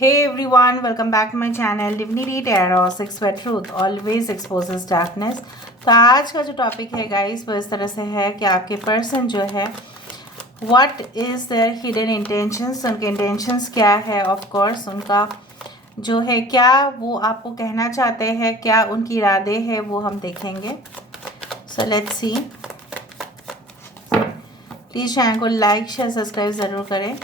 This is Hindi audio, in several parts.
Hey everyone, welcome back to my channel Divinity Tarot 6 where truth always exposes darkness। तो आज का जो टॉपिक है गाइस वो इस तरह से है कि आपके पर्सन जो है what is there hidden intentions, उनके इंटेंशंस क्या है, ऑफ कोर्स उनका जो है क्या वो आपको कहना चाहते हैं, क्या उनकी इरादे है वो हम देखेंगे। So let's see. Please channel को लाइक शेयर सब्सक्राइब ज़रूर करें।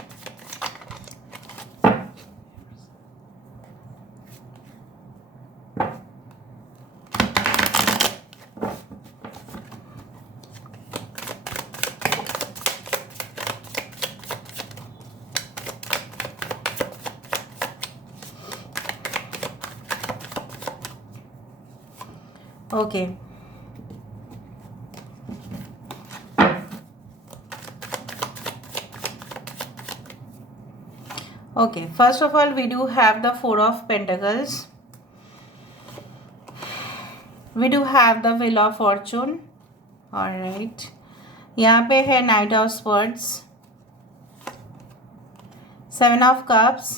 Okay. Okay, first of all we do have the Four of Pentacles. We do have the Wheel of Fortune. Alright. यहाँ पे है Knight of Swords, Seven of Cups,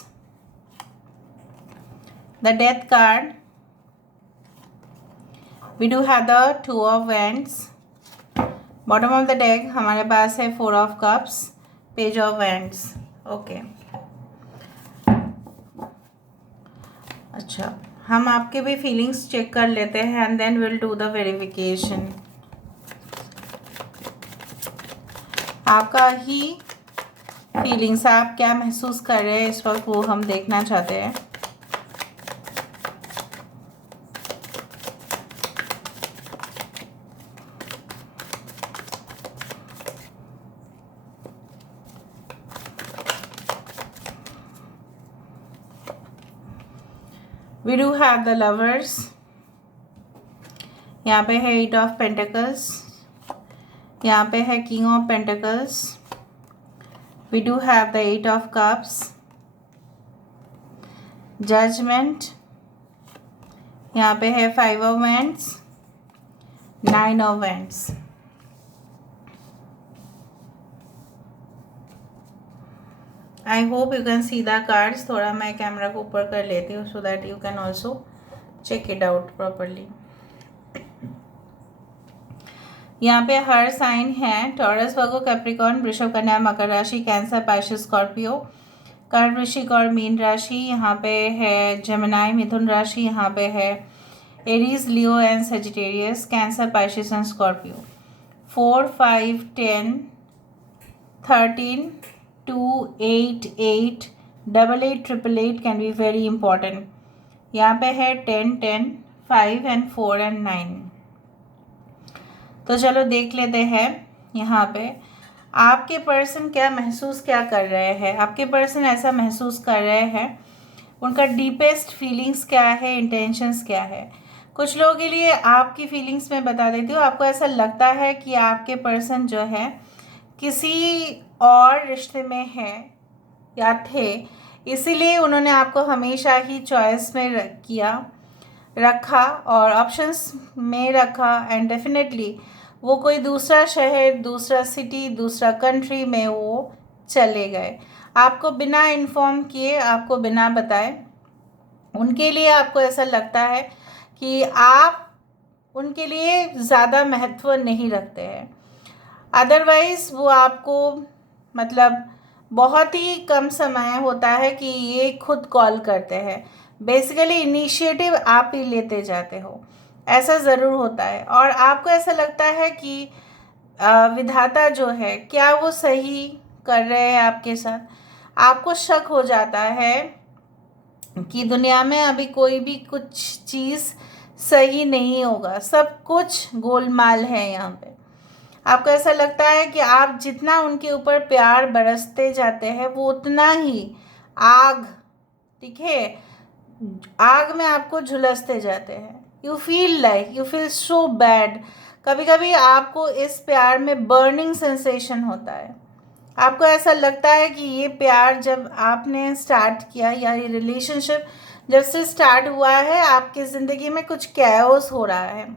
the Death card. We do have the Two of Wands. Bottom of the deck हमारे पास है Four of Cups, Page of Wands. Okay अच्छा, हम आपके भी फीलिंग्स चेक कर लेते हैं and then will do the verification. आपका ही फीलिंग्स, आप क्या महसूस कर रहे हैं इस वक्त वो हम देखना चाहते हैं। We do have the Lovers. यहाँ पे है Eight of Pentacles, यहाँ पे है King of Pentacles. We do have the Eight of Cups, Judgment. यहाँ पे है Five of Wands, Nine of Wands. I hope you can see the cards. थोड़ा मैं कैमरा को ऊपर कर लेती हूँ so that you can also check it out properly. यहाँ पे हर साइन है Taurus, Virgo, Capricorn, Vrishabh, Kanya, मकर राशि, कैंसर, पाइसेस, स्कॉर्पियो, कर्क, वृश्चिक और मीन राशि। यहाँ पे है जेमिनी, मिथुन राशि। यहाँ पे है Aries, Leo and Sagittarius, cancer, Pisces and Scorpio. 4, 5, 10, 13, 2, 8, 8, 88, 888 can be very important. यहाँ पे है 10, 10, 5 एंड 4 एंड 9। तो चलो देख लेते हैं यहाँ पे आपके पर्सन क्या महसूस क्या कर रहे हैं। आपके पर्सन ऐसा महसूस कर रहे हैं, उनका डीपेस्ट फीलिंग्स क्या है, इंटेंशंस क्या है। कुछ लोगों के लिए आपकी फीलिंग्स मैं बता देती हूँ। आपको ऐसा लगता है कि आपके पर्सन जो है किसी और रिश्ते में है या थे, इसीलिए उन्होंने आपको हमेशा ही चॉइस में रखा और ऑप्शंस में रखा एंड डेफिनेटली वो कोई दूसरा शहर, दूसरा सिटी, दूसरा कंट्री में वो चले गए आपको बिना इन्फॉर्म किए, आपको बिना बताए। उनके लिए आपको ऐसा लगता है कि आप उनके लिए ज़्यादा महत्व नहीं रखते हैं। अदरवाइज़ वो आपको मतलब बहुत ही कम समय होता है कि ये खुद कॉल करते हैं। बेसिकली इनिशिएटिव आप ही लेते जाते हो, ऐसा ज़रूर होता है। और आपको ऐसा लगता है कि विधाता जो है क्या वो सही कर रहे हैं आपके साथ। आपको शक हो जाता है कि दुनिया में अभी कोई भी कुछ चीज़ सही नहीं होगा, सब कुछ गोलमाल है यहाँ पे। आपको ऐसा लगता है कि आप जितना उनके ऊपर प्यार बरसते जाते हैं वो उतना ही आग, ठीक है, आग में आपको झुलसते जाते हैं। You feel so bad. कभी कभी आपको इस प्यार में बर्निंग सेंसेशन होता है। आपको ऐसा लगता है कि ये प्यार जब आपने स्टार्ट किया या ये रिलेशनशिप जब से स्टार्ट हुआ है आपकी ज़िंदगी में कुछ कैओस हो रहा है।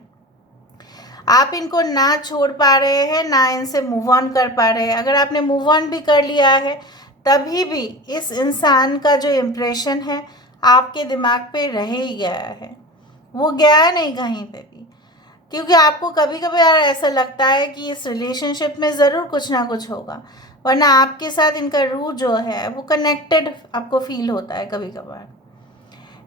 आप इनको ना छोड़ पा रहे हैं, ना इनसे मूव ऑन कर पा रहे हैं। अगर आपने मूव ऑन भी कर लिया है तभी भी इस इंसान का जो इम्प्रेशन है आपके दिमाग पे रह ही गया है, वो गया नहीं कहीं पे भी। क्योंकि आपको कभी कभी यार ऐसा लगता है कि इस रिलेशनशिप में ज़रूर कुछ ना कुछ होगा, वरना आपके साथ इनका रूह जो है वो कनेक्टेड आपको फील होता है कभी कभार।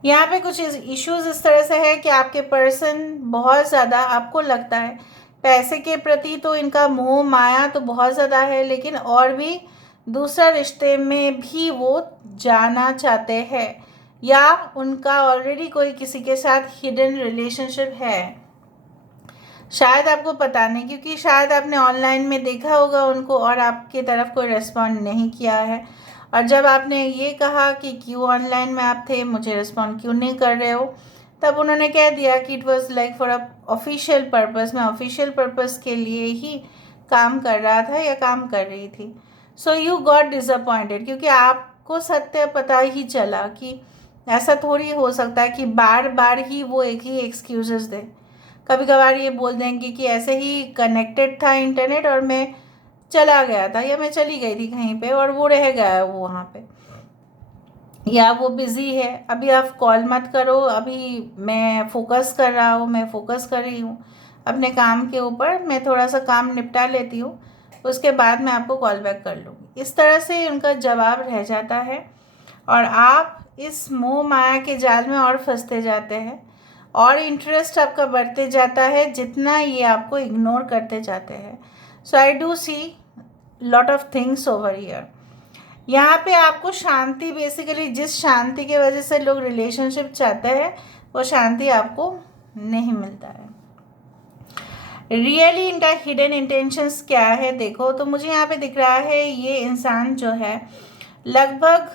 यहाँ पे कुछ इश्यूज इस तरह से है कि आपके पर्सन बहुत ज़्यादा, आपको लगता है पैसे के प्रति तो इनका मोह माया तो बहुत ज़्यादा है, लेकिन और भी दूसरा रिश्ते में भी वो जाना चाहते हैं, या उनका ऑलरेडी कोई किसी के साथ हिडन रिलेशनशिप है। शायद आपको पता नहीं, क्योंकि शायद आपने ऑनलाइन में देखा होगा उनको और आपकी तरफ कोई रिस्पॉन्ड नहीं किया है। और जब आपने ये कहा कि क्यों ऑनलाइन में आप थे, मुझे रिस्पॉन्ड क्यों नहीं कर रहे हो, तब उन्होंने कह दिया कि it was like for a official purpose, मैं ऑफिशियल पर्पस के लिए ही काम कर रहा था या काम कर रही थी। सो यू गॉट डिसअपॉइंटेड, क्योंकि आपको सत्य पता ही चला कि ऐसा थोड़ी हो सकता है कि बार बार ही वो एक ही एक्सक्यूजेस दें। कभी कभार ये बोल देंगे कि ऐसे ही कनेक्टेड था इंटरनेट और मैं चला गया था, या मैं चली गई थी कहीं पे और वो रह गया है वो वहाँ पे, या वो बिज़ी है, अभी आप कॉल मत करो, अभी मैं फोकस कर रहा हूँ, मैं फोकस कर रही हूँ अपने काम के ऊपर, मैं थोड़ा सा काम निपटा लेती हूँ, उसके बाद मैं आपको कॉल बैक कर लूँगी। इस तरह से उनका जवाब रह जाता है और आप इस मोह माया के जाल में और फंसते जाते हैं और इंटरेस्ट आपका बढ़ते जाता है जितना ये आपको इग्नोर करते जाते हैं। So I do see lot of things over here. यहाँ पे आपको शांति, बेसिकली जिस शांति की वजह से लोग रिलेशनशिप चाहते हैं वो शांति आपको नहीं मिलता है। रियली इनका हिडन इंटेंशंस क्या है देखो तो मुझे यहाँ पे दिख रहा है ये इंसान जो है लगभग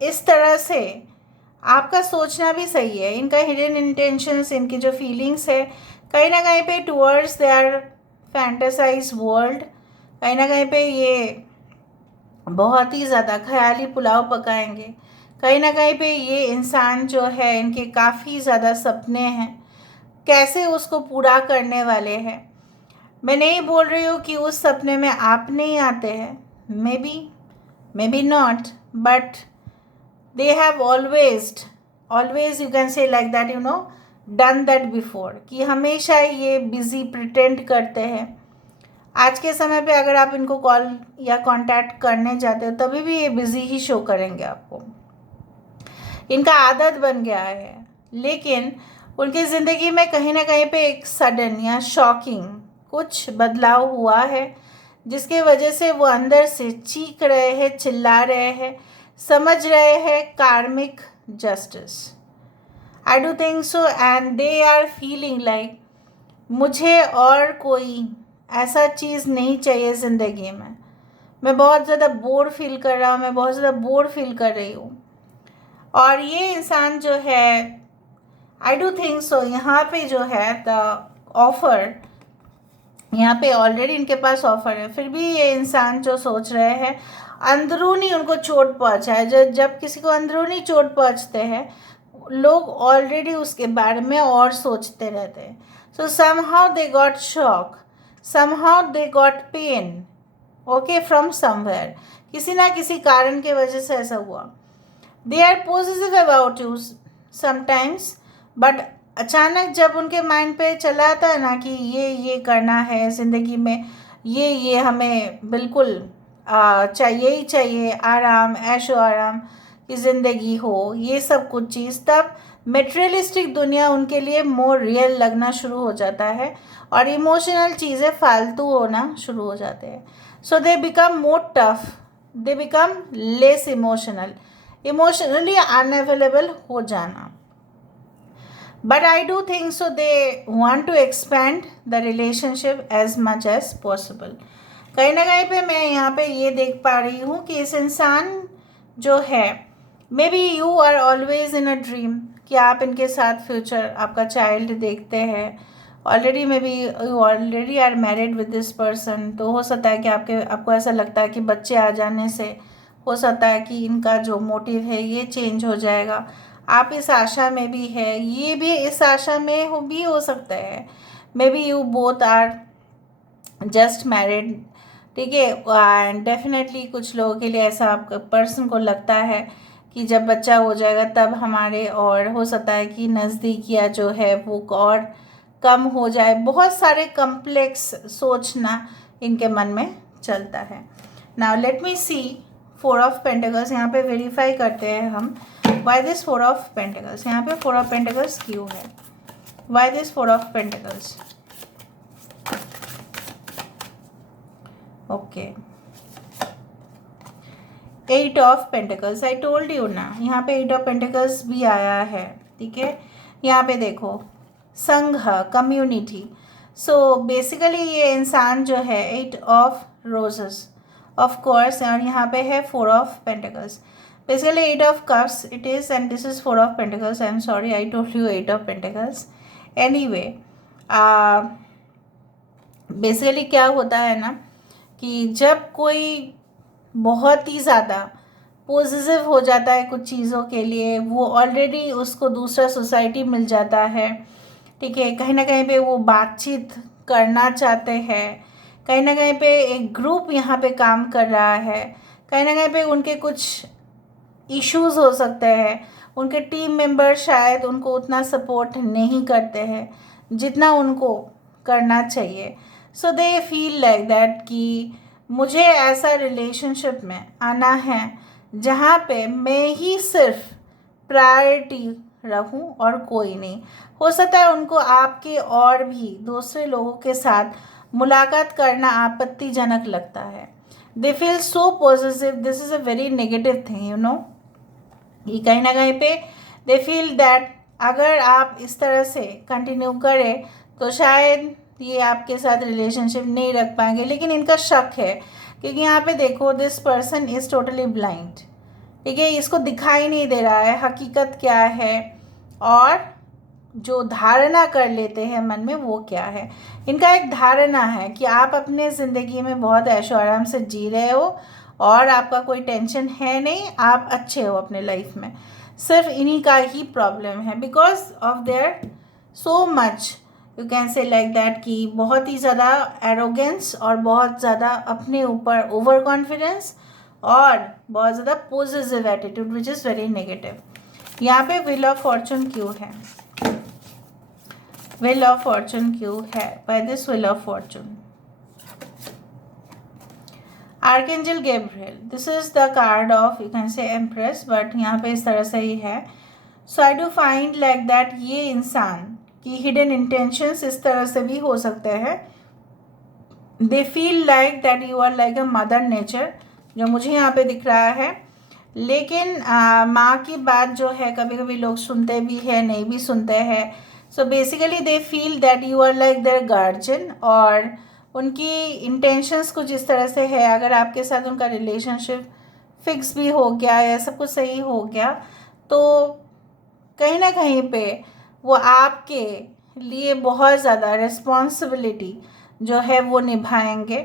इस तरह से, आपका सोचना भी सही है, इनका हिडन इंटेंशंस, इनकी जो फीलिंग्स है कहीं ना कहीं पे टूवर्ड्स देयर फैंटेसाइज वर्ल्ड, कहीं ना कहीं पे ये बहुत ही ज़्यादा ख्याली पुलाव पकाएंगे। कहीं ना कहीं पे ये इंसान जो है इनके काफ़ी ज़्यादा सपने हैं, कैसे उसको पूरा करने वाले हैं। मैं नहीं बोल रही हूँ कि उस सपने में आप नहीं आते हैं, may be not, but they have always you can say like that, you know, done that before, कि हमेशा ये बिजी प्रिटेंड करते हैं। आज के समय पे अगर आप इनको कॉल या कांटेक्ट करने जाते हो तभी भी ये बिजी ही शो करेंगे आपको, इनका आदत बन गया है। लेकिन उनकी ज़िंदगी में कहीं ना कहीं पे एक सडन या शॉकिंग कुछ बदलाव हुआ है जिसके वजह से वो अंदर से चीख रहे हैं, चिल्ला रहे हैं, समझ रहे हैं karmic justice. I do think so and they are feeling like मुझे और कोई ऐसा चीज़ नहीं चाहिए ज़िंदगी में, मैं बहुत ज़्यादा बोर फील कर रहा हूँ, मैं बहुत ज़्यादा बोर फील कर रही हूँ। और ये इंसान जो है आई डू थिंक सो यहाँ पे जो है द ऑफ़र, यहाँ पे ऑलरेडी इनके पास ऑफ़र है, फिर भी ये इंसान जो सोच रहे हैं अंदरूनी उनको चोट पहुँचा है। जब किसी को अंदरूनी चोट पहुँचते हैं लोग ऑलरेडी उसके बारे में और सोचते रहते हैं। So somehow they got shock, somehow they got pain, okay, from somewhere, किसी ना किसी कारण के वजह से ऐसा हुआ। They are positive about you sometimes, but अचानक जब उनके माइंड पे चला आता है ना कि ये करना है ज़िंदगी में, ये हमें बिल्कुल चाहिए ही चाहिए, आराम, ऐशो आराम की ज़िंदगी हो, ये सब कुछ चीज़, तब मेटेरियलिस्टिक दुनिया उनके लिए मोर रियल लगना शुरू हो जाता है और इमोशनल चीज़ें फालतू होना शुरू हो जाते हैं। So they become more tough, they become less emotionally unavailable हो जाना। But I do think so they want to expand the relationship as much as possible. कहीं ना कहीं पे मैं यहाँ पे ये देख पा रही हूँ कि इस इंसान जो है, maybe you are always in a dream, कि आप इनके साथ फ्यूचर आपका चाइल्ड देखते हैं already, maybe you already are married with this person, तो हो सकता है कि आपको ऐसा लगता है कि बच्चे आ जाने से हो सकता है कि इनका जो मोटिव है ये चेंज हो जाएगा। आप इस आशा में भी है, ये भी इस आशा में हो सकता है। Maybe you both are just married, ठीक है। एंड डेफिनेटली कुछ लोगों के लिए ऐसा पर्सन को लगता है कि जब बच्चा हो जाएगा तब हमारे, और हो सकता है कि नज़दीकियाँ जो है वो और कम हो जाए। बहुत सारे कम्प्लेक्स सोचना इनके मन में चलता है। Now let me see 4 of pentacles. यहाँ पे वेरीफाई करते हैं हम वाई दिस 4 ऑफ पेंटिकल्स। यहाँ पे 4 ऑफ पेंटिकल्स क्यों है, why this 4 of pentacles. Okay, 8 of pentacles. I told you ना, यहाँ पे 8 ऑफ पेंटिकल्स भी आया है। ठीक है, यहाँ पे देखो संघ, कम्युनिटी। सो बेसिकली ये इंसान जो है 8 ऑफ रोजेस ऑफ कोर्स, और यहाँ पे है 4 of pentacles. Basically 8 of cups it is, and this is 4 of pentacles. I am sorry, I told you 8 of pentacles. Anyway, basically क्या होता है ना कि जब कोई बहुत ही ज़्यादा पॉजिटिव हो जाता है कुछ चीज़ों के लिए, वो ऑलरेडी उसको दूसरा सोसाइटी मिल जाता है। ठीक है, कहीं ना कहीं पे वो बातचीत करना चाहते हैं, कहीं ना कहीं पे एक ग्रुप यहाँ पे काम कर रहा है, कहीं ना कहीं पे उनके कुछ इश्यूज हो सकते हैं, उनके टीम मेंबर शायद उनको उतना सपोर्ट नहीं करते हैं जितना उनको करना चाहिए। सो दे फील लाइक दैट कि मुझे ऐसा रिलेशनशिप में आना है जहाँ पे मैं ही सिर्फ प्रायोरिटी रहूं और कोई नहीं। हो सकता है उनको आपके और भी दूसरे लोगों के साथ मुलाकात करना आपत्तिजनक लगता है। They feel so positive, this is a very negative thing, you know. ये कहीं ना कहीं पे दे फील दैट अगर आप इस तरह से कंटिन्यू करें तो शायद ये आपके साथ रिलेशनशिप नहीं रख पाएंगे। लेकिन इनका शक है, क्योंकि यहाँ पे देखो this person is totally blind. ठीक है, इसको दिखाई नहीं दे रहा है हकीकत क्या है, और जो धारणा कर लेते हैं मन में वो क्या है। इनका एक धारणा है कि आप अपने ज़िंदगी में बहुत ऐशो आराम से जी रहे हो और आपका कोई टेंशन है नहीं, आप अच्छे हो अपने लाइफ में। सिर्फ इन्हीं का ही प्रॉब्लम है, because of their so much, you can say like that, कि बहुत ही ज़्यादा एरोगेंस और बहुत ज़्यादा अपने ऊपर ओवर कॉन्फिडेंस और बहुत ज़्यादा positive attitude which is very negative. यहाँ पे व्हील ऑफ फॉर्चून क्यों है, व्हील ऑफ फॉर्चून क्यों है, by this wheel of fortune. Archangel Gabriel, this is the card of, you can say empress, but यहाँ पे इस तरह से ही है। So I do find like that ये इंसान की हिडन इंटेंशंस इस तरह से भी हो सकते हैं। They feel like that you are like a mother nature, जो मुझे यहाँ पे दिख रहा है। लेकिन माँ की बात जो है कभी कभी लोग सुनते भी हैं, नहीं भी सुनते हैं। So basically they feel that you are like their guardian, और उनकी इंटेंशंस कुछ इस तरह से है। अगर आपके साथ उनका रिलेशनशिप फिक्स भी हो गया या सब कुछ सही हो गया, तो कहीं ना कहीं पे वो आपके लिए बहुत ज़्यादा रिस्पॉन्सिबिलिटी जो है वो निभाएंगे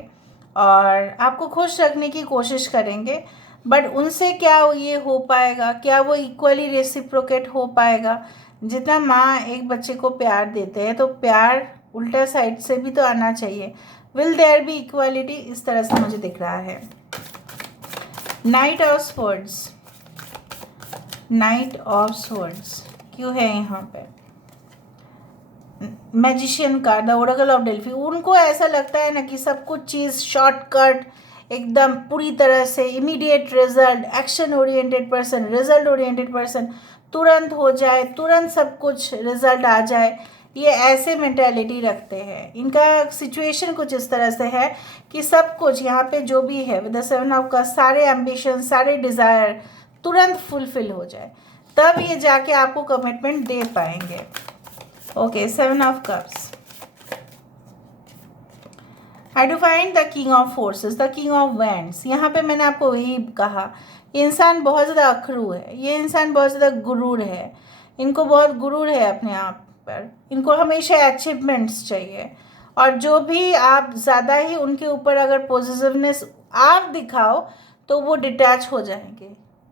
और आपको खुश रखने की कोशिश करेंगे। बट उनसे क्या ये हो पाएगा, क्या वो इक्वली रेसिप्रोकेट हो पाएगा? जितना माँ एक बच्चे को प्यार देते हैं तो प्यार उल्टा साइड से भी तो आना चाहिए। विल देयर बी इक्वालिटी, इस तरह से मुझे दिख रहा है। Night of swords, night of swords क्यों है यहाँ पे? मैजिशियन का, द ओरेकल ऑफ डेल्फी। उनको ऐसा लगता है ना कि सब कुछ चीज़ शॉर्टकट, एकदम पूरी तरह से immediate result, action oriented person, result oriented person, तुरंत हो जाए, तुरंत सब कुछ रिजल्ट आ जाए, ये ऐसे मेंटालिटी रखते हैं। इनका सिचुएशन कुछ इस तरह से है कि सब कुछ यहाँ पे जो भी है विद द 7 ऑफ कप्स, सारे एम्बिशन, सारे डिज़ायर तुरंत फुलफिल हो जाए, तब ये जाके आपको कमिटमेंट दे पाएंगे। Okay, 7 of cups. I do find the king of forces, the king of wands. यहाँ पे मैंने आपको वही कहा, ये इंसान बहुत ज़्यादा अखरू है, ये इंसान बहुत ज़्यादा गुरूर है, इनको बहुत गुरूर है अपने आप पर, इनको हमेशा अचीवमेंट्स चाहिए। और जो भी आप ज़्यादा ही उनके ऊपर अगर पॉजिटिवनेस आप दिखाओ तो वो डिटैच हो जाएंगे।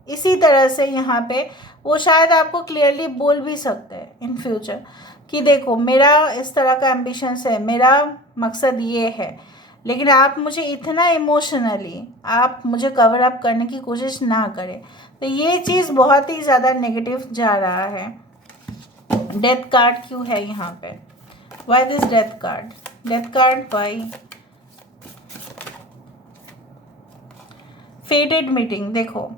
इसी तरह से यहाँ पे वो शायद आपको क्लियरली बोल भी सकते हैं इन फ्यूचर कि देखो मेरा इस तरह का एम्बिशंस है, मेरा मकसद ये है, लेकिन आप मुझे इतना इमोशनली आप मुझे कवर अप करने की कोशिश ना करें। तो ये चीज़ बहुत ही ज़्यादा नेगेटिव जा रहा है। डेथ कार्ड क्यों है यहाँ पे? Why this death card? Death card why? Fated meeting. देखो,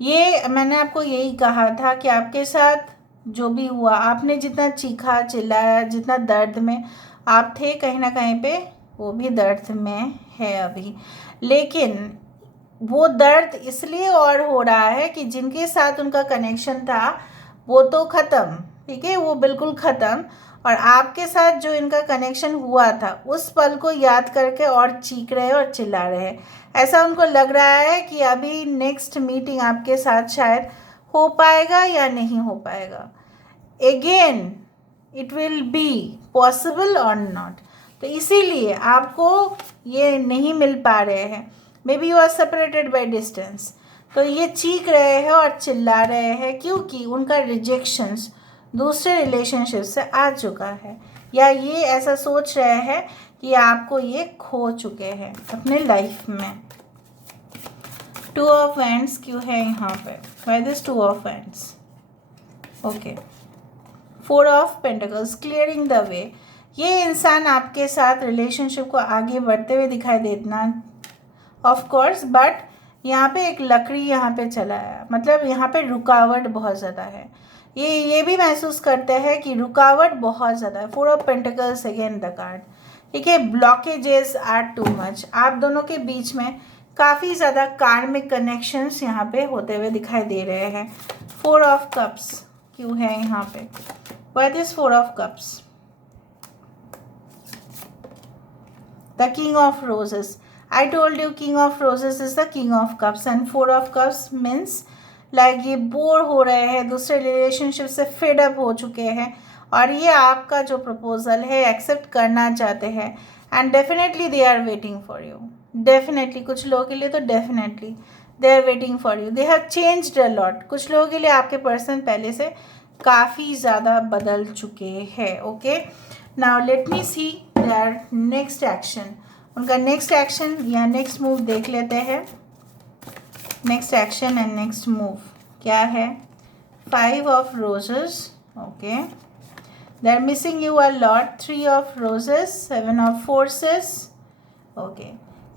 ये मैंने आपको यही कहा था कि आपके साथ जो भी हुआ, आपने जितना चीखा चिल्लाया, जितना दर्द में आप थे, कहीं ना कहीं पे वो भी दर्द में है अभी। लेकिन वो दर्द इसलिए और हो रहा है कि जिनके साथ उनका कनेक्शन था वो तो ख़त्म, ठीक है, वो बिल्कुल ख़त्म। और आपके साथ जो इनका कनेक्शन हुआ था उस पल को याद करके और चीख रहे और चिल्ला रहे हैं। ऐसा उनको लग रहा है कि अभी नेक्स्ट मीटिंग आपके साथ शायद हो पाएगा या नहीं हो पाएगा। Again it will be possible और नॉट। तो इसीलिए आपको ये नहीं मिल पा रहे हैं। Maybe you are separated by distance. तो ये चीख रहे हैं और चिल्ला रहे हैं क्योंकि उनका रिजेक्शंस दूसरे रिलेशनशिप से आ चुका है, या ये ऐसा सोच रहे हैं कि आपको ये खो चुके हैं अपने लाइफ में। टू ऑफ वैंड्स क्यों है यहाँ पे? Why this two of wands? Okay, four of pentacles, clearing the way. ये इंसान आपके साथ रिलेशनशिप को आगे बढ़ते हुए दिखाई देना ऑफ कोर्स, बट यहाँ पे एक लकड़ी यहाँ पे चला है, मतलब यहाँ पे रुकावट बहुत ज़्यादा है। ये भी महसूस करते हैं कि रुकावट बहुत ज़्यादा है। Four of pentacles again the card, ठीक है। Blockages are too much. आप दोनों के बीच में काफ़ी ज़्यादा कार्मिक कनेक्शंस यहाँ पे होते हुए दिखाई दे रहे हैं। फोर ऑफ कप्स क्यों है यहाँ पे? What is four of cups? The king of roses. I told you king of roses is the king of cups and four of cups means like ये बोर हो रहे हैं, दूसरे रिलेशनशिप से फेड अप हो चुके हैं और ये आपका जो प्रपोजल है एक्सेप्ट करना चाहते हैं and definitely they are waiting for you. Definitely कुछ लोगों के लिए तो definitely they are waiting for you. They have changed a lot. कुछ लोगों के लिए आपके पर्सन पहले से काफ़ी ज़्यादा बदल चुके हैं। Okay, now let me see their next action. उनका नेक्स्ट एक्शन या नेक्स्ट मूव देख लेते हैं। Next action and next move क्या है? Five of roses. Okay, they are missing you a lot. Three of roses, seven of forces. Okay,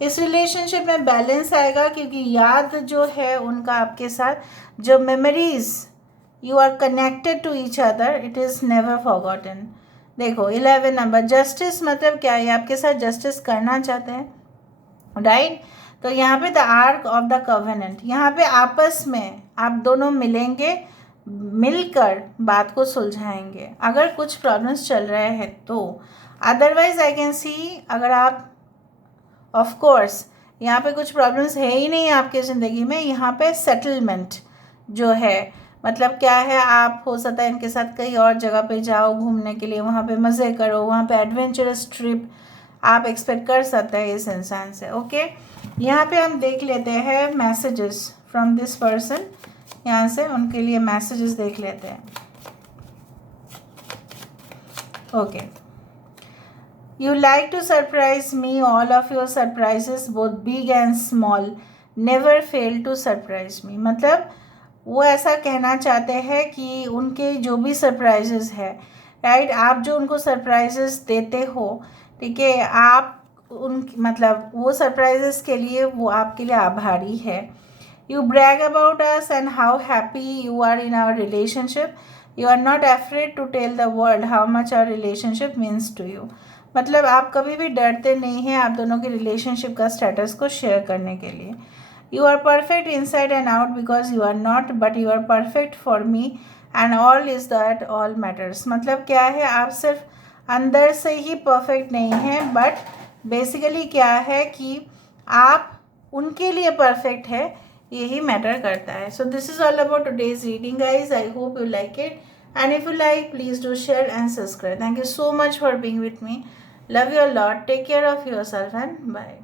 इस रिलेशनशिप में बैलेंस आएगा क्योंकि याद जो है उनका आपके साथ, जो memories you are connected to each other, it is never forgotten. देखो 11 नंबर, जस्टिस मतलब क्या है? आपके साथ जस्टिस करना चाहते हैं, राइट। तो यहाँ पे the arc of the covenant, यहाँ पे आपस में आप दोनों मिलेंगे, मिलकर बात को सुलझाएंगे अगर कुछ प्रॉब्लम्स चल रहे हैं तो। अदरवाइज आई कैन सी, अगर आप ऑफ कोर्स यहाँ पे कुछ प्रॉब्लम्स है ही नहीं आपके ज़िंदगी में, यहाँ पे सेटलमेंट जो है, मतलब क्या है, आप हो सकता है इनके साथ कहीं और जगह पे जाओ घूमने के लिए, वहाँ पे मज़े करो, वहाँ पे एडवेंचरस ट्रिप आप एक्सपेक्ट कर सकते हैं इस इंसान से। ओके, यहाँ पे हम देख लेते हैं मैसेजेस फ्रॉम दिस पर्सन। यहाँ से उनके लिए मैसेजेस देख लेते हैं। Okay, you like to surprise me, all of your surprises both big and small never fail to surprise me. मतलब वो ऐसा कहना चाहते हैं कि उनके जो भी सरप्राइजेस है, राइट, आप जो उनको सरप्राइजेस देते हो, ठीक है, आप उन मतलब वो सरप्राइजेस के लिए वो आपके लिए आभारी है। You brag about us and how happy you are in our relationship. You are not afraid to tell the world how much our relationship means to you. मतलब आप कभी भी डरते नहीं हैं आप दोनों के रिलेशनशिप का स्टेटस को शेयर करने के लिए। You are perfect inside and out because you are not, but you are perfect for me and all is that all matters। मतलब क्या है, आप सिर्फ अंदर से ही परफेक्ट नहीं हैं, बट बेसिकली क्या है कि आप उनके लिए परफेक्ट है, यही मैटर करता है। So this is all about today's reading guys. I hope you like it and if you like please do share and subscribe. Thank you so much for being with me. Love you a lot. Take care of yourself and bye.